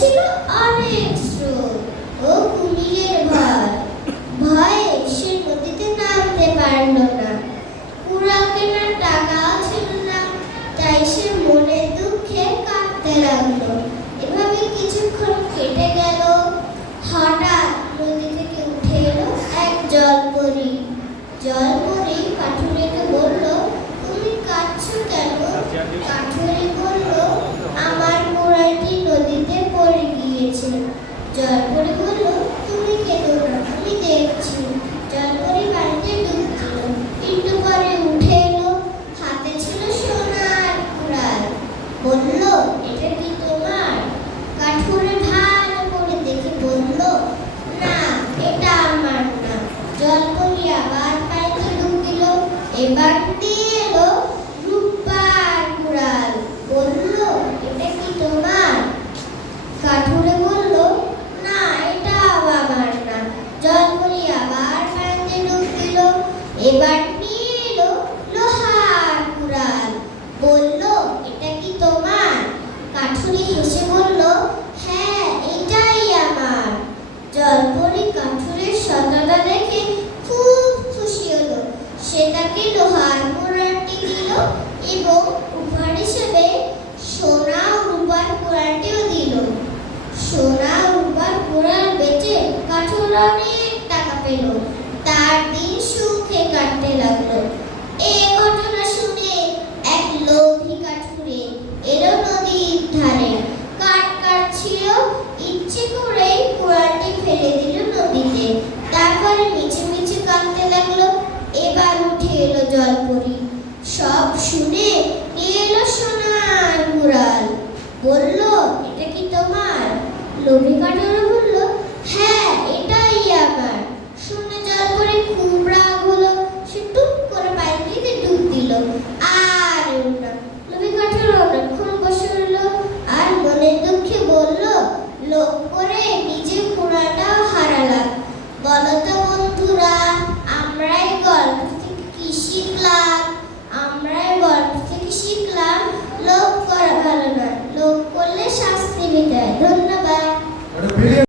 ছিল অনেক স্রোত ও কুমিরের ভয়। ভয়ে সে নদীতে নামতে পারল না। কুড়াল কেনার টাকাও ছিল না, তাই সে মনের দুঃখে কাঁদতে লাগলো। এভাবে কিছুক্ষণ কেটে গেল। হঠাৎ নদী থেকে উঠে এলো এক জলপরী। জলপরী কাঠুরিকে বলল, তুমি কাঁদছো কেন? কাঠুরি বলল, আমার কুড়ালটি নদীতে পড়ে গিয়েছে। জলপরী বলল, তুমি কেঁদো না, আমি দেখছি। জলপরী পানিতে ডুব দিল, একটু পরে উঠে এলো। হাতে ছিল সোনার কুড়াল। বলল, এটা কি তোমার? কাঠুরে ভালো করে দেখে বলল, না, এটা আমার না। জলপরী আবার পানিতে ডুব দিল। এবার দিয়ে এলো রূপার কুড়াল। বলল, এটা কি তোমার? কাঠুরে বলল, না, এটাও আমার না। জলপরী আবার পানিতে ডুব দিল। এবার নিয়ে এলো লোহার কুড়াল। বলল, এটা কি তোমার? কাঠুরি হেসে বলল, হ্যাঁ, এটাই আমার। জলপরী কাঠুরের সততা দেখে খুব খুশি হলো। সে তাকে লোহার কুড়ালটি দিল এবং উপহার হিসেবে সোনা ও রূপার কুড়ালটিও দিল। সোনা ও রূপার কুড়াল বেচে কাঠুর অনেক টাকা পেল। তার দিন সুখে কাটতে লাগলো। এই ঘটনা শুনে এক লোভী কাঠুরে এলো নদীর ধারে। কাঠ কাটছিল, ইচ্ছে করেই কুড়ালটি ফেলে দিল নদীতে। তারপরে মিছে মিছে কাঁদতে লাগলো। এবার উঠে এলো জলপরী। সব শুনে নিয়ে এলো সোনার কুড়াল। বলল, এটা কি তোমার? লোভী কাঠুরে বলল, হ্যাঁ, এটাই আমার। শুনে জলপরী খুব রাগ হলো। সে টুপ করে পানিতে ডুব দিল। আর না, লোভী কাঠুরে অনেকক্ষণ বসে রইল আর মনের দুঃখে বলল, লোভ করে নিজের কুড়ালটাও হারালাম। বলো তো বন্ধুরা, আমরা এই গল্প থেকে কি শিখলাম? আমরা এই গল্প থেকে শিখলাম লোভ করা ভালো নয়, লোভ করলে শাস্তি পেতে হয়।